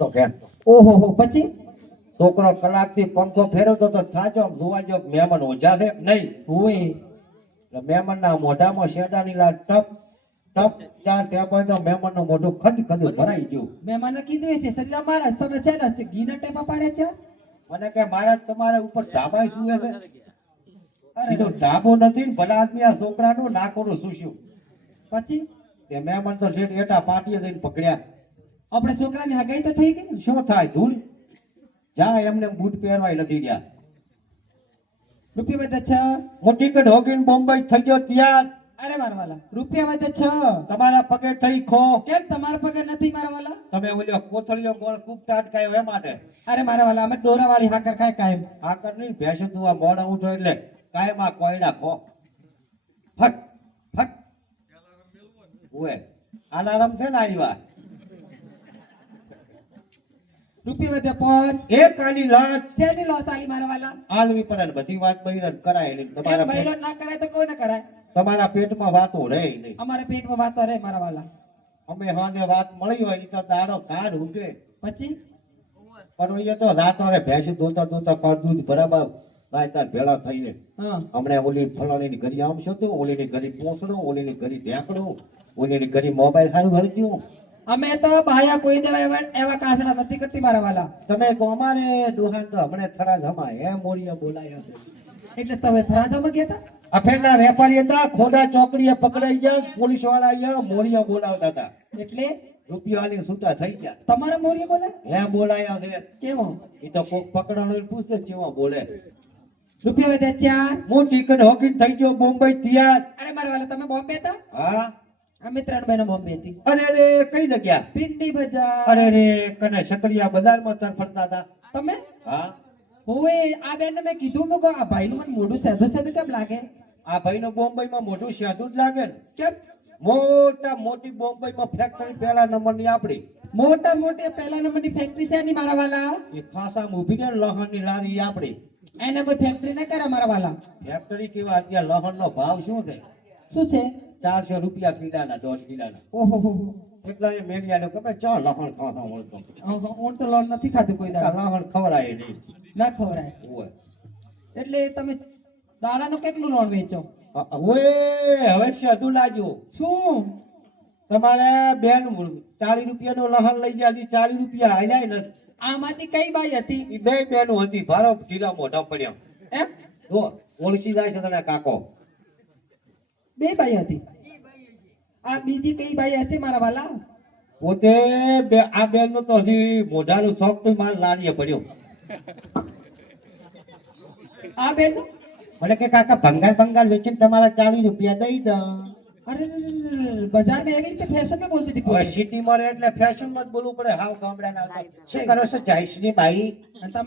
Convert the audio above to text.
તો કે ઓહો હો પછી છોકરો કલાકથી પંખો ફેરવતો તો થાજો આમ જોવા જો મહેમાન ઓજા છે નહીં ઓય એટલે મહેમાનના મોઢામાં શેડાની લાલ ટપ ટપ ચાર ટેપો તો મહેમાનનું મોઢું ખદ ખદ ભરાઈ ગયું. મહેમાને કીધું છે સરિયા મહારાજ તમે છે ને ઘીના ટેપા પાડે છે મને કે મહારાજ તમારે ઉપર ઢાબાઈ સુએ છે. અરે કીધું ઢાબો નથી ને ભલા આદમી આ છોકરાનું નાકોનું સુસ્યું. પછી તે મહેમાન તો જેટ એટા પાટીએ જઈને પકડ્યા. આપણે છોકરાની હગાઈ તો થઈ ગઈ ને શું થાય ધૂળ જા એમને બૂટ પહેરવાય નથી ગયા. રૂપિયા વધે છ હું ટિકિટ હોગીને બોમ્બે થઈ ગયો ત્યાર અરે મારા વાલા રૂપિયા વધે છ તમારા પગે થઈ ખો. કેમ તમારા પગે નથી મારા વાલા તમે ઓલ્યો કોથળીઓ ગોળ ખૂબ ટાટકાયો એ માટે અરે મારા વાલા અમે ડોરા વાળી હાકર ખાય કાયમ આકર નહીં ભેંસ દુવા મોડા ઉઠો એટલે કાયમાં કોયડા ખો ફટ ફટ ઓએ અલાર્મ છે ને આવી વાત રૂપિયા વધે પાંચ એ કાલી લાજ શેની લોસ આલી મારા વાલા આલવી પડે ને બધી વાત બૈરન કરાય નહીં. કેમ તમારા બૈરો ના કરાય તો કોઈ ના કરાય તમારા પેટમાં વાતો રહે નહીં. અમારે પેટમાં વાતો રે મારા વાલા અમે હાજે વાત મળી હોય ઈ તો દાડો કાર ઉગે પછી પણ એ તો રાતો રે ભેંસ દોતા દોતા કર દૂધ બરાબર ભાઈ તાર ભેળા થઈને હા હમણે ઓલી ફલાણીની ઘરી આમ છો તો ઓલીની ઘરી પોસડો ઓલીની ઘરી ઢેકડો ઓલીની ઘરી મોબાઈલ સારું હળગ્યું. અમે તો ભાયા કોઈ દેવા એવા કાસડા નથી કરતી મારા વાલા તમે કહો અમારે ડોહાન તો હમણે થરા ધમાય એ મોરિયા બોલાયા છે. એટલે તમે થરાદોમાં ગયા હતા અફેરના વેપારી હતા ખોડા ચોકડીએ પકડાઈ ગયા પોલીસ વાળા અહીંયા મોરિયા બોલાવતા હતા એટલે રૂપિયા વાળી છૂટા થઈ ગયા. તમારા મોરીએ બોલે હે બોલાયા છે કેવો એ તો કોક પકડાણો પૂછતે કેવા બોલે. રૂપિયા વધે ચાર હું ટિકિટ હોકીને થઈ ગયો બોમ્બે તૈયાર. અરે મારા વાલા તમે બોમ્બે હતા હા અમે 3 બહેનો બોમ્બે હતી અરે રે કઈ જગ્યા પિંડી બજાર અરે રે કને શકરિયા બજારમાં તરફડતા હતા. તમે હા ઓય આ બેન મેં કીધું મુકો આ ભાઈનું મને મોઢું સેધું સેધું કેમ લાગે આ ભાઈનો બોમ્બેમાં મોઢું સાદું જ લાગે ને. કેમ મોટા મોટી બોમ્બેમાં ફેક્ટરી પહેલા નંબરની આપડી મોટા મોટી પહેલા નંબરની ફેક્ટરી છે ની મારા વાલા એ ખાસામાં ઊભી છે ને લહણની લારી આપડી. એને કોઈ ફેક્ટરી ના કરે મારા વાલા ફેક્ટરી કેવા અત્યારે લહણનો ભાવ શું છે શું છે 400 રૂપિયા કિલાના 1.5 કિલાના. ઓહો હો એટલા એ મેલિયાને કે ભાઈ ચા લહણ ખાવા મળતો હું તો લોન નથી ખાધું કોઈ દાડા લહણ ખવડાય નહીં. ના ખવરાય ઓય એટલે તમે દાડાનું કેટલું લોન વેચો ઓય હવે સાદું લાજો શું તમારે બેન 40 રૂપિયાનો લહણ લઈ ગયા 40 રૂપિયા હાલ્યા નથી. આમાંથી કઈ બાઈ હતી એ બે બેનો હતી ભારો ઢીલા મોઢા પડ્યા. એમ જો ઓળસી જાય છે તને કાકો. બે બાઈ હતી આ બીજી કઈ બાઈ હશે મારા વાલા પોતે આ બેન નો તો હજી મોઢાનું શોખ તો માર લારીએ પડ્યો. આ બેન મને કે કાકા ભંગાર વેચીને તમારા 40 રૂપિયા દઈ દઉં. અરે બજાર में એવી રીતે ફેશન में બોલતી હતી હવે પોતે. સિટીમાં રહે એટલે ફેશનમાં જ બોલવું પડે. હાવ ગામડાના હતા. શું કરો છો જયશ્રી ભાઈ? અને તમે